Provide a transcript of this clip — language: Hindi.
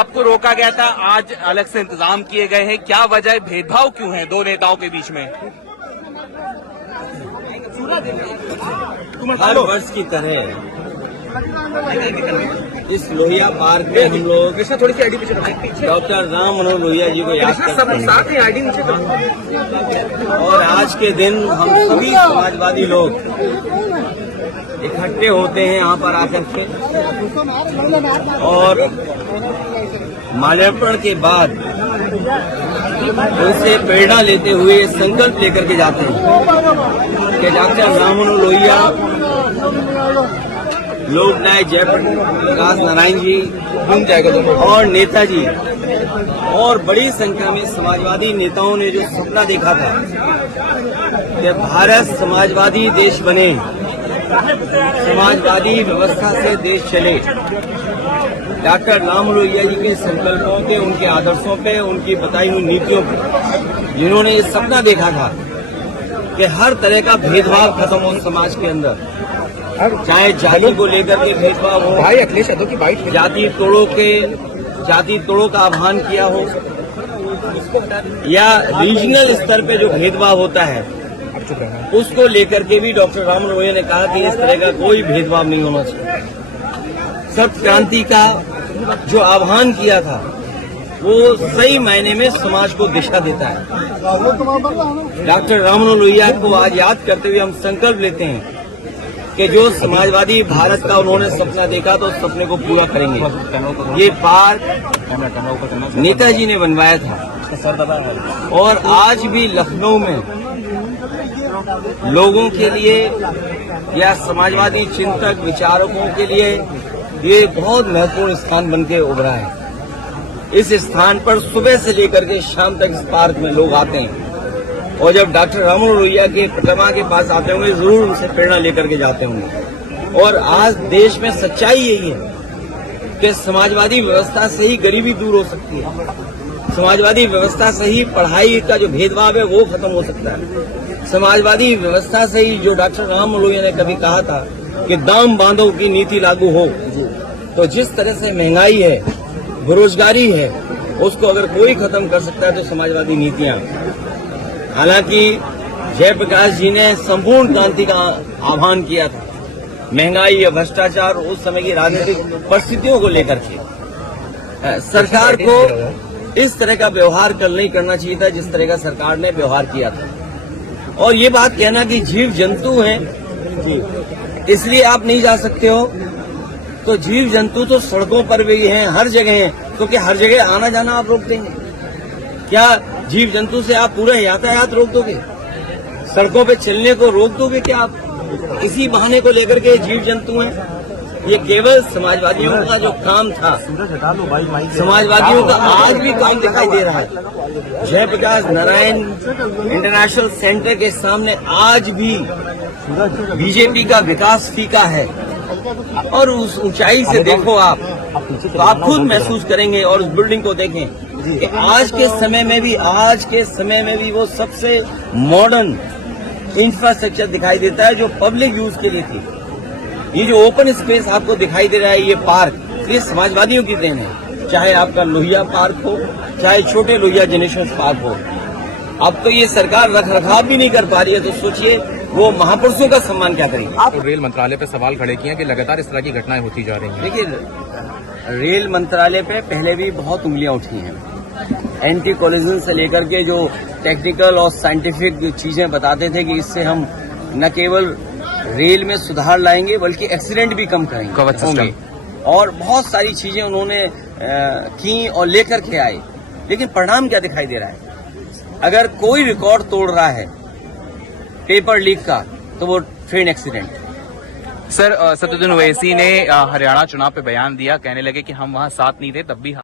आपको रोका गया था, आज अलग से इंतजाम किए गए हैं, क्या वजह, भेदभाव क्यों है दो नेताओं के बीच में? हर वर्ष की तरह इस लोहिया पार्क में हम लोग डॉक्टर राम मनोहर लोहिया जी को याद करते हैं और आज के दिन हम सभी समाजवादी लोग इकट्ठे होते हैं यहाँ पर आकर के और माल्यार्पण के बाद उनसे प्रेरणा लेते हुए संकल्प लेकर के जाते हैं कि डॉक्टर राम मनोहर लोहिया, लोकनायक जयप्रकाश नारायण जी और नेताजी और बड़ी संख्या में समाजवादी नेताओं ने जो सपना देखा था कि भारत समाजवादी देश बने, समाजवादी व्यवस्था से देश चले, डॉक्टर राम लोहिया जी के संकल्पों पे, उनके आदर्शों पे, उनकी बताई हुई नीतियों पे, जिन्होंने ये सपना देखा था कि हर तरह का भेदभाव खत्म हो समाज के अंदर, चाहे जाति को लेकर के भेदभाव हो, जाति तोड़ों का आह्वान किया हो, या रीजनल स्तर पे जो भेदभाव होता है उसको लेकर के भी डॉक्टर राम लोहिया ने कहा कि इस तरह का कोई भेदभाव नहीं होना चाहिए। सत्य क्रांति का जो आह्वान किया था वो सही मायने में समाज को दिशा देता है। डॉक्टर राम मनोहर लोहिया को आज याद करते हुए हम संकल्प लेते हैं कि जो समाजवादी भारत का उन्होंने सपना देखा तो उस सपने को पूरा करेंगे। ये पार्क नेताजी ने बनवाया था और आज भी लखनऊ में लोगों के लिए या समाजवादी चिंतक विचारकों के लिए ये बहुत महत्वपूर्ण स्थान बनके उभरा है। इस स्थान पर सुबह से लेकर के शाम तक इस पार्क में लोग आते हैं और जब डॉक्टर राम मनोहर लोहिया के प्रतिमा के पास आते होंगे जरूर उनसे प्रेरणा लेकर के जाते होंगे। और आज देश में सच्चाई यही है कि समाजवादी व्यवस्था से ही गरीबी दूर हो सकती है, समाजवादी व्यवस्था से ही पढ़ाई का जो भेदभाव है वो खत्म हो सकता है, समाजवादी व्यवस्था से ही जो डॉक्टर राम लोहिया ने कभी कहा था कि दाम बांधो की नीति लागू हो, तो जिस तरह से महंगाई है, बेरोजगारी है, उसको अगर कोई खत्म कर सकता है तो समाजवादी नीतियां। हालांकि जयप्रकाश जी ने संपूर्ण क्रांति का आह्वान किया था, महंगाई या भ्रष्टाचार उस समय की राजनीतिक परिस्थितियों को लेकर के सरकार को इस तरह का व्यवहार कल नहीं करना चाहिए था जिस तरह का सरकार ने व्यवहार किया था। और ये बात कहना कि जीव जंतु हैं इसलिए आप नहीं जा सकते हो, तो जीव जंतु तो सड़कों पर भी हैं, हर जगह हैं, क्योंकि हर जगह आना जाना आप रोक देंगे क्या? जीव जंतु से आप पूरा यातायात रोक दोगे? सड़कों पे चलने को रोक दोगे क्या आप? इसी बहाने को लेकर के जीव जंतु हैं। ये केवल समाजवादियों का जो काम था, समाजवादियों का आज भी काम दिखाई दे रहा है। जयप्रकाश नारायण इंटरनेशनल सेंटर के सामने आज भी बीजेपी का विकास फीका है और उस ऊंचाई से देखो आप तो आप खुद महसूस करेंगे और उस बिल्डिंग को देखें कि आज के समय में भी वो सबसे मॉडर्न इंफ्रास्ट्रक्चर दिखाई देता है जो पब्लिक यूज के लिए थी। ये जो ओपन स्पेस आपको दिखाई दे रहा है, ये पार्क, ये समाजवादियों की देन है, चाहे आपका लोहिया पार्क हो, चाहे छोटे लोहिया जेनेरेशन पार्क हो। अब तो ये सरकार रख रखाव भी नहीं कर पा रही है, तो सोचिए वो महापुरुषों का सम्मान क्या करेंगे। आप रेल मंत्रालय पे सवाल खड़े किए कि लगातार इस तरह की घटनाएं होती जा रही हैं। देखिए, रेल मंत्रालय पे पहले भी बहुत उंगलियां उठी हैं। एंटी कोलिजन से लेकर के जो टेक्निकल और साइंटिफिक चीजें बताते थे कि इससे हम न केवल रेल में सुधार लाएंगे बल्कि एक्सीडेंट भी कम करेंगे, और बहुत सारी चीजें उन्होंने की और लेकर के आए। लेकिन परिणाम क्या दिखाई दे रहा है? अगर कोई रिकॉर्ड तोड़ रहा है पेपर लीक का तो वो ट्रेन एक्सीडेंट। सर, सत्युद्दीन ओवैसी ने हरियाणा चुनाव पे बयान दिया, कहने लगे कि हम वहां साथ नहीं थे तब भी